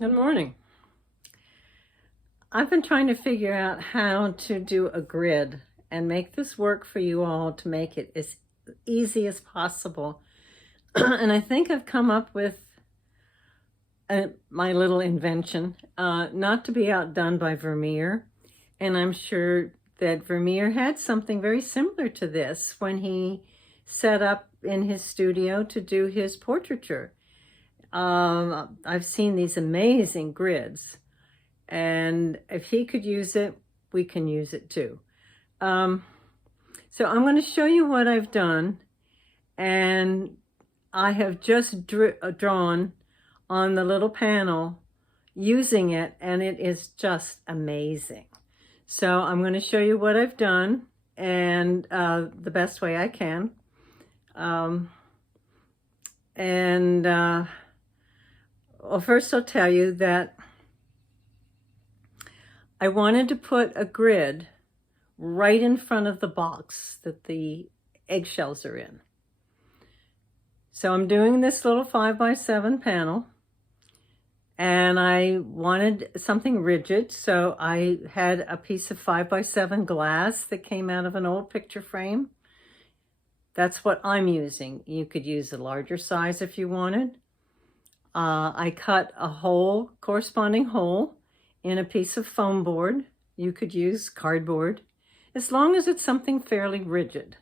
Good morning. I've been trying to figure out how to do a grid and make this work for you all to make it as easy as possible. And I think I've come up with my little invention, not to be outdone by Vermeer. And I'm sure that Vermeer had something very similar to this when he set up in his studio to do his portraiture. I've seen these amazing grids, and if he could use it, we can use it too. So I'm going to show you what I've done, and I have just drawn on the little panel using it, and it is just amazing. So I'm going to show you what I've done and the best way I can. Well, first I'll tell you that I wanted to put a grid right in front of the box that the eggshells are in. So I'm doing this little 5x7 panel, and I wanted something rigid, so I had a piece of 5x7 glass that came out of an old picture frame. That's what I'm using. You could use a larger size if you wanted. I cut a hole, corresponding hole, in a piece of foam board. You could use cardboard, as long as it's something fairly rigid.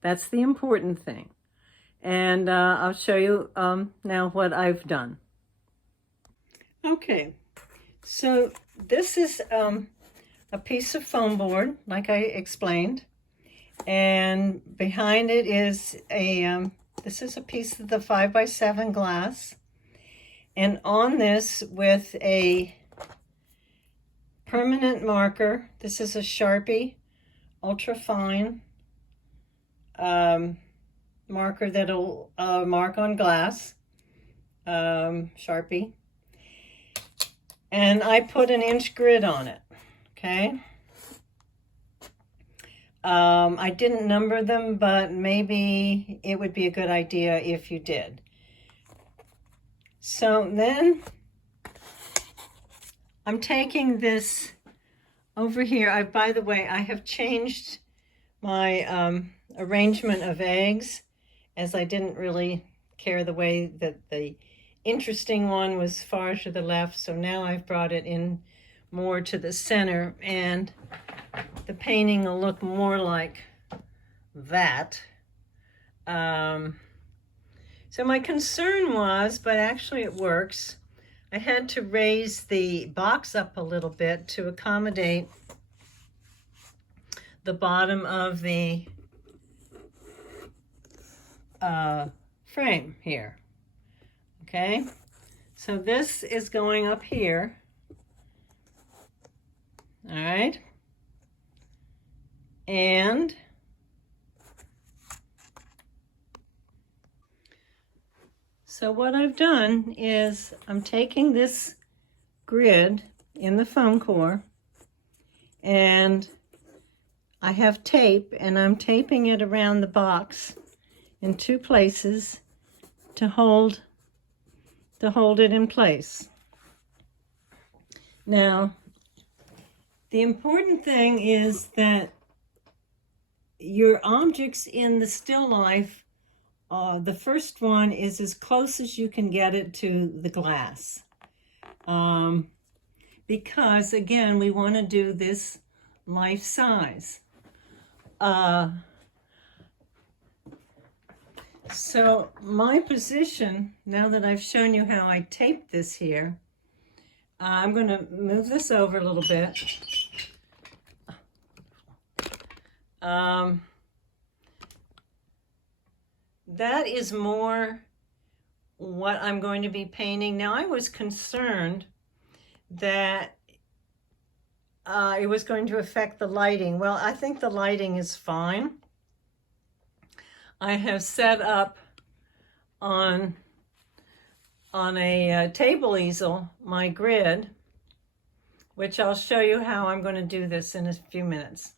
That's the important thing. And I'll show you now what I've done. Okay, so this is a piece of foam board, like I explained. And behind it is this is a piece of the 5x7 glass. And on this, with a permanent marker, this is a Sharpie ultra fine marker that'll mark on glass, Sharpie. And I put an inch grid on it, okay? I didn't number them, but maybe it would be a good idea if you did. So then I'm taking this over here. By the way, I have changed my arrangement of eggs, as I didn't really care the way that the interesting one was far to the left. So now I've brought it in more to the center, and the painting will look more like that. So my concern was, but actually it works, I had to raise the box up a little bit to accommodate the bottom of the frame here. Okay, so this is going up here. All right, and so what I've done is I'm taking this grid in the foam core, and I have tape, and I'm taping it around the box in two places to hold it in place. Now, the important thing is that your objects in the still life, the first one is as close as you can get it to the glass. Because again, we want to do this life size. So my position, now that I've shown you how I tape this here, I'm going to move this over a little bit. That is more what I'm going to be painting. Now, I was concerned that it was going to affect the lighting. Well, I think the lighting is fine. I have set up on a table easel my grid, which I'll show you how I'm going to do this in a few minutes.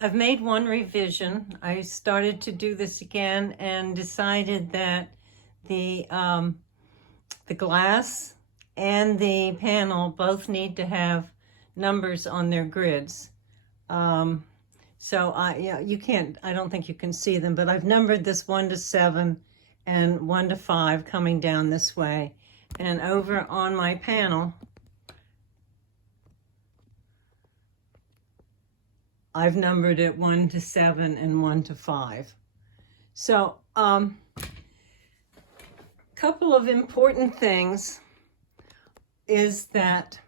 I've made one revision. I started to do this again and decided that the the glass and the panel both need to have numbers on their grids. So you can't, I don't think you can see them, but I've numbered this 1 to 7 and 1 to 5 coming down this way. And over on my panel, I've numbered it 1 to 7 and 1 to 5. So, couple of important things is that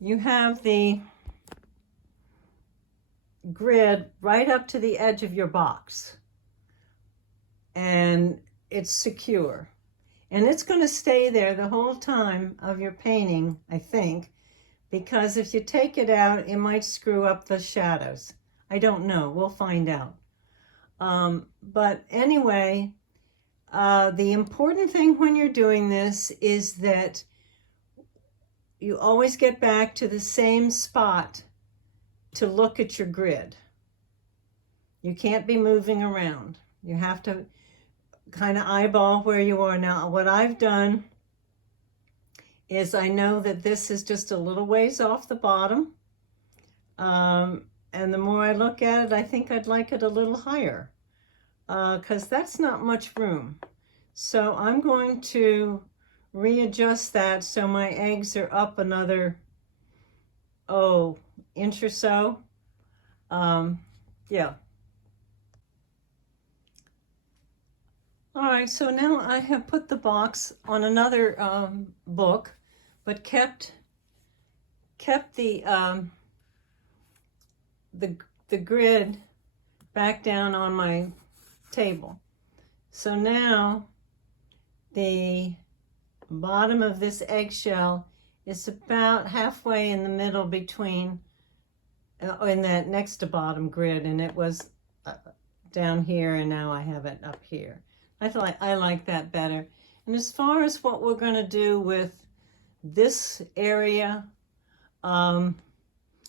you have the grid right up to the edge of your box, and it's secure, and it's going to stay there the whole time of your painting, I think, because if you take it out, it might screw up the shadows. I don't know. We'll find out. But anyway, the important thing when you're doing this is that you always get back to the same spot to look at your grid. You can't be moving around. You have to kind of eyeball where you are. Now, what I've done is I know that this is just a little ways off the bottom. And the more I look at it, I think I'd like it a little higher, because that's not much room. So I'm going to readjust that so my eggs are up another, inch or so. Yeah. All right, so now I have put the box on another book, but kept the grid back down on my table. So now the bottom of this eggshell is about halfway in the middle between in that next to bottom grid, and it was down here, and now I have it up here. I like that better. And as far as what we're going to do with this area,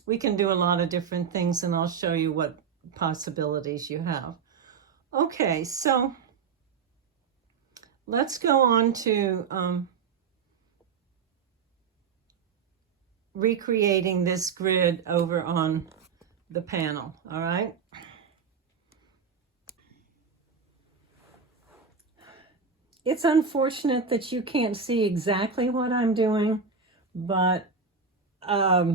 we can do a lot of different things, and I'll show you what possibilities you have. Okay, so let's go on to recreating this grid over on the panel, all right? It's unfortunate that you can't see exactly what I'm doing, but I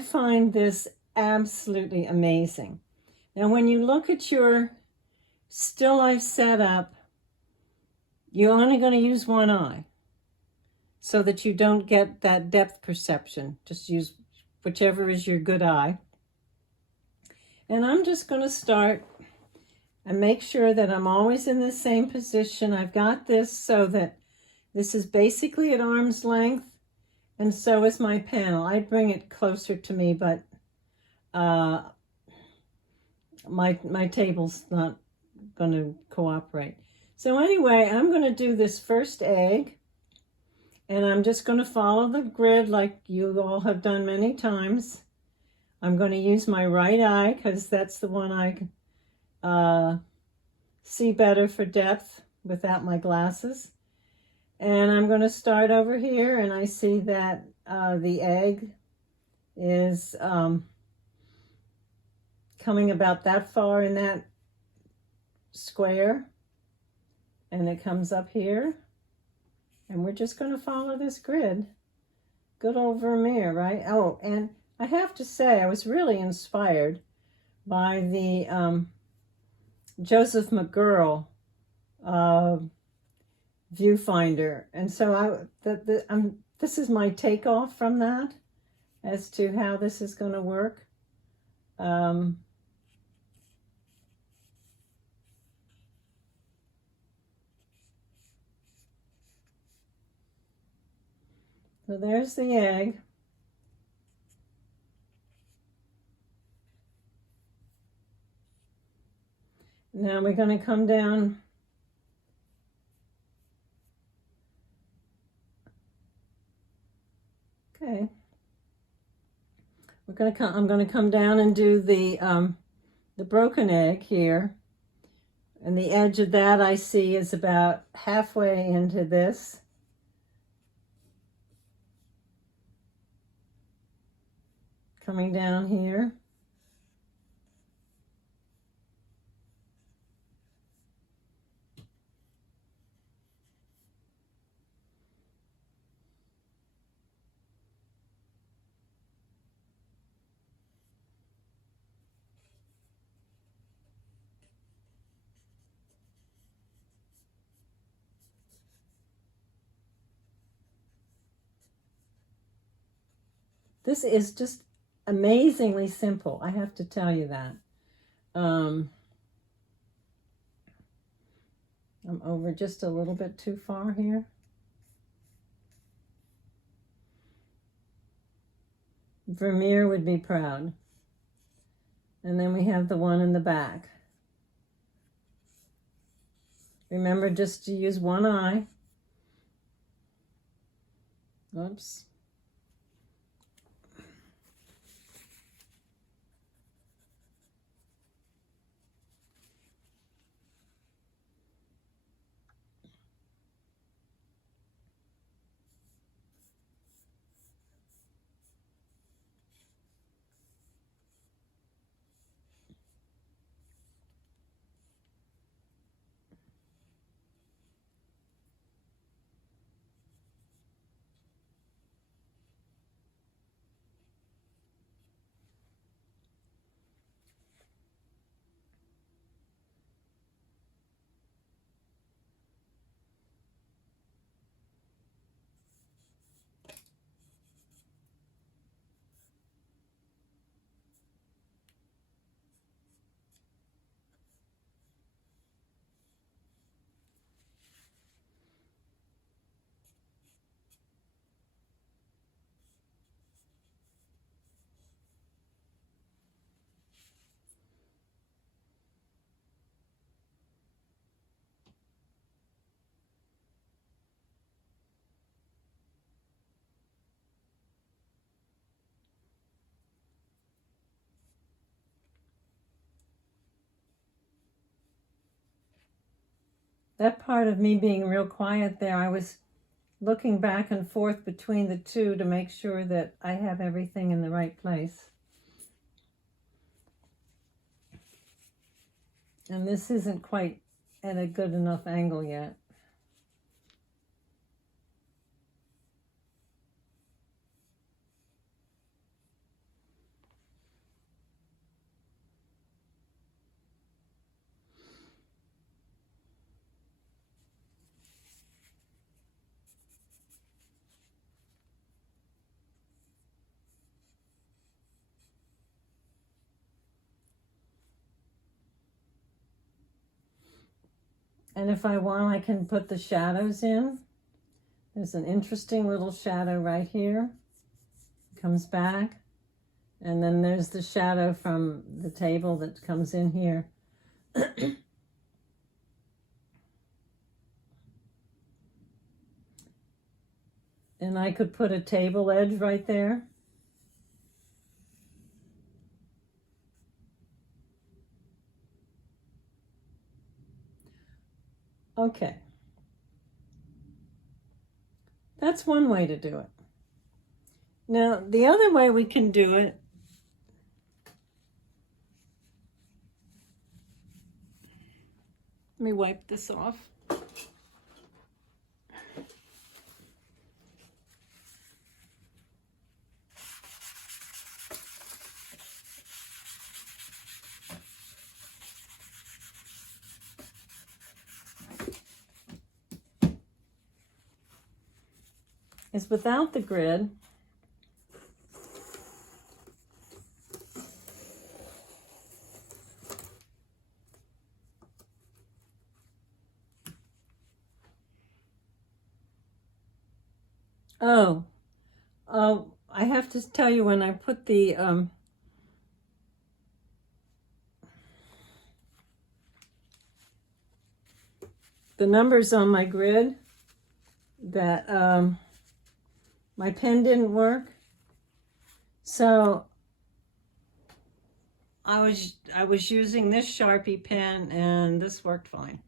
find this absolutely amazing. Now, when you look at your still life setup, you're only going to use one eye so that you don't get that depth perception. Just use whichever is your good eye. And I'm just going to start and make sure that I'm always in the same position. I've got this so that this is basically at arm's length, and so is my panel. I'd bring it closer to me, but my table's not going to cooperate. So anyway, I'm going to do this first egg, and I'm just going to follow the grid like you all have done many times. I'm going to use my right eye because that's the one I see better for depth without my glasses. And I'm going to start over here, and I see that the egg is coming about that far in that square, and it comes up here, and we're just going to follow this grid. Good old Vermeer, right? Oh, and I have to say I was really inspired by the Joseph McGurl viewfinder, and so this is my takeoff from that as to how this is going to work. So there's the egg. Now we're going to come down . Okay. I'm going to come down and do the broken egg here, And the edge of that I see is about halfway into this. Coming down here. This is just amazingly simple. I have to tell you that. I'm over just a little bit too far here. Vermeer would be proud. And then we have the one in the back. Remember just to use one eye. Oops. That part of me being real quiet there, I was looking back and forth between the two to make sure that I have everything in the right place. And this isn't quite at a good enough angle yet. And if I want, I can put the shadows in. There's an interesting little shadow right here. Comes back. And then there's the shadow from the table that comes in here. And I could put a table edge right there. Okay. That's one way to do it. Now, the other way we can do it let me wipe this off. Is without the grid. I have to tell you, when I put the numbers on my grid, that my pen didn't work. So I was using this Sharpie pen and this worked fine.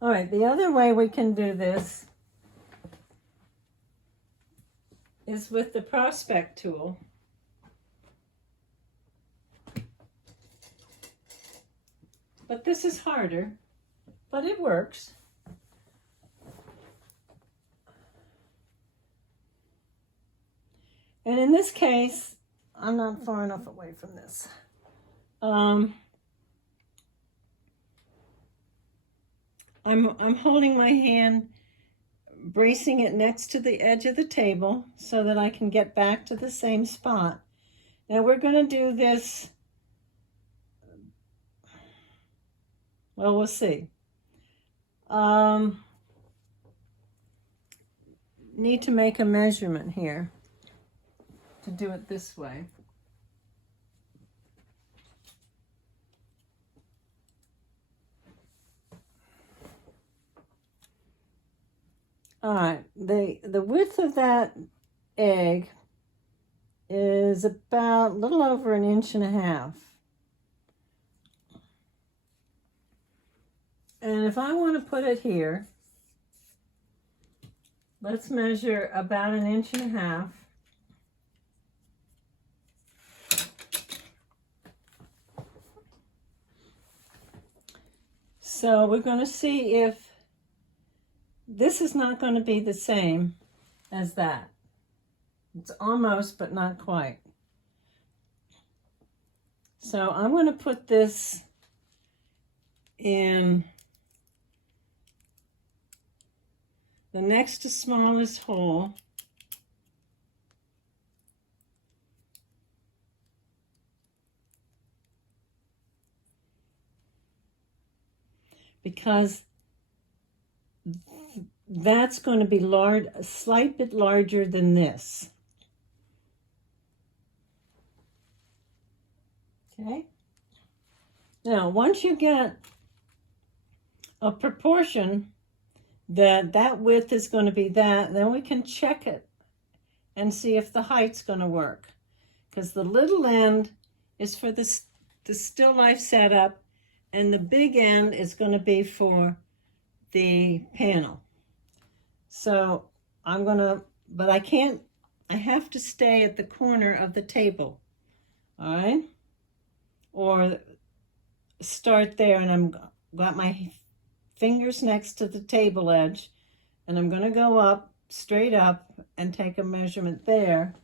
All right, the other way we can do this is with the Prospect tool. But this is harder, but it works. And in this case, I'm not far enough away from this. I'm holding my hand, bracing it next to the edge of the table so that I can get back to the same spot. Now we're going to do this, well, we'll see. Need to make a measurement here to do it this way. All right, the width of that egg is about a little over 1.5 inches. And if I want to put it here, let's measure about 1.5 inches. So we're going to see if this is not going to be the same as that. It's almost, but not quite. So I'm going to put this in the next to smallest hole. Because that's going to be large, a slight bit larger than this. Okay. Now, once you get a proportion that width is going to be that, then we can check it and see if the height's going to work. Because the little end is for the still life setup, and the big end is going to be for the panel. So I'm going to, but I have to stay at the corner of the table. All right? Or start there, and I'm got my fingers next to the table edge, and I'm going to go up, straight up, and take a measurement there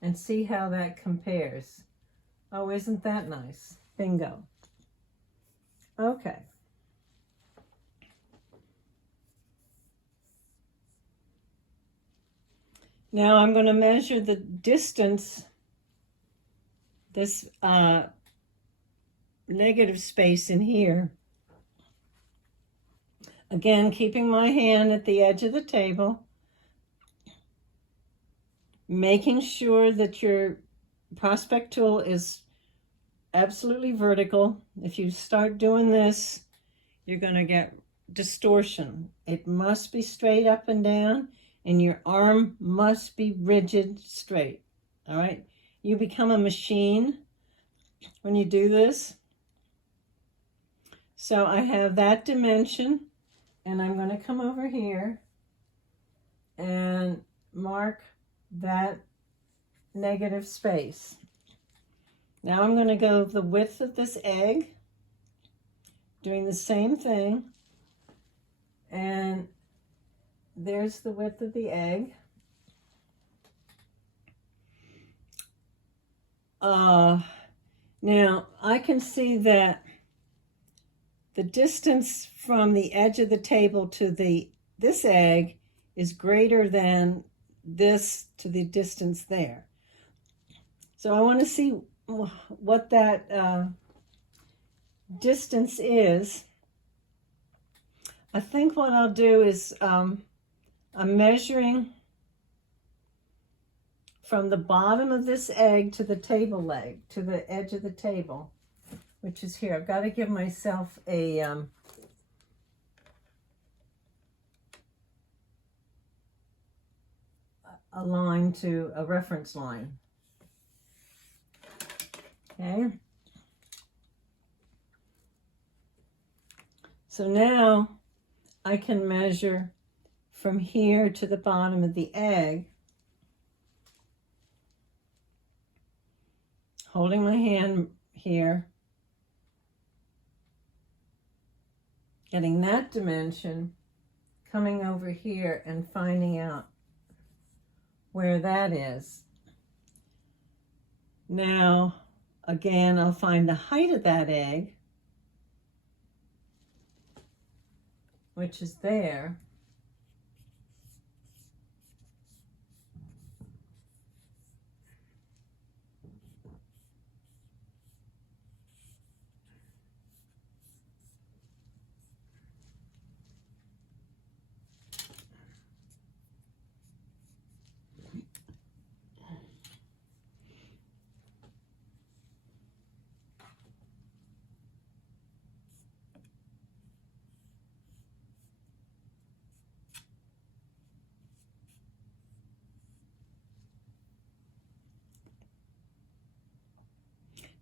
and see how that compares. Oh, isn't that nice? Bingo. Okay. Now I'm going to measure the distance, this negative space in here. Again, keeping my hand at the edge of the table, making sure that your Prospect tool is absolutely vertical. If you start doing this, you're going to get distortion. It must be straight up and down, and your arm must be rigid straight. All right? You become a machine when you do this. So I have that dimension, and I'm going to come over here and mark that negative space. Now I'm going to go the width of this egg, doing the same thing, and there's the width of the egg. Now I can see that the distance from the edge of the table to this egg is greater than this to the distance there. So I want to see what that distance is. I think what I'll do is I'm measuring from the bottom of this egg to the table leg, to the edge of the table, which is here. I've got to give myself a line, to a reference line. Okay. So now I can measure from here to the bottom of the egg, holding my hand here, getting that dimension, coming over here and finding out where that is. Now, again, I'll find the height of that egg, which is there.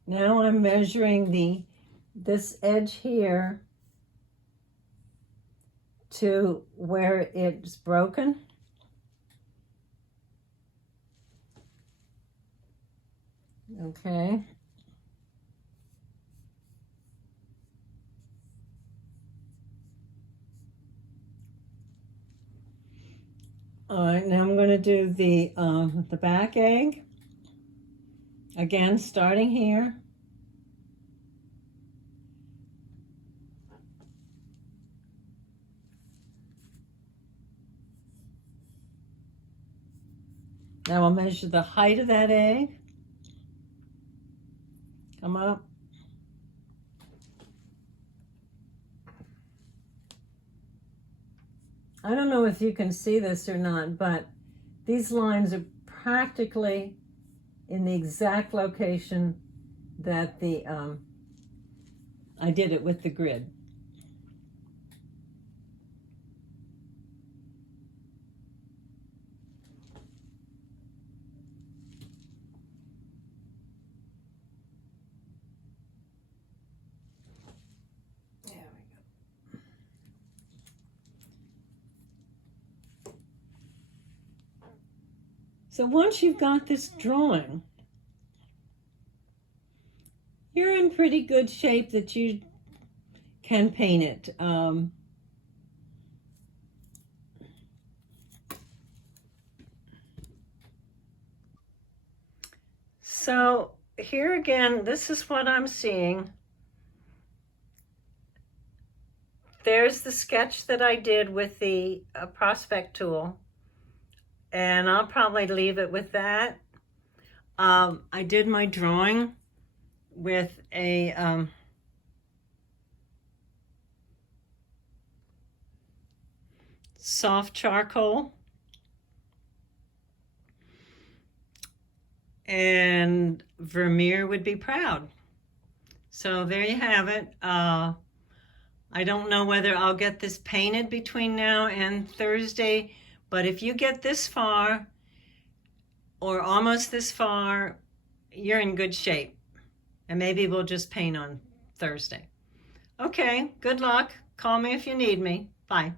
Now I'm measuring this edge here to where it's broken. Okay. All right, now I'm going to do the back egg. Again, starting here. Now I'll measure the height of that egg. Come up. I don't know if you can see this or not, but these lines are practically in the exact location that I did it with the grid. There we go. So once you've got this drawing, you're in pretty good shape that you can paint it. So here again, this is what I'm seeing. There's the sketch that I did with the Prospect tool, and I'll probably leave it with that. I did my drawing with a soft charcoal, and Vermeer would be proud. So there you have it. I don't know whether I'll get this painted between now and Thursday, but if you get this far or almost this far, you're in good shape. And maybe we'll just paint on Thursday. Okay, good luck. Call me if you need me. Bye.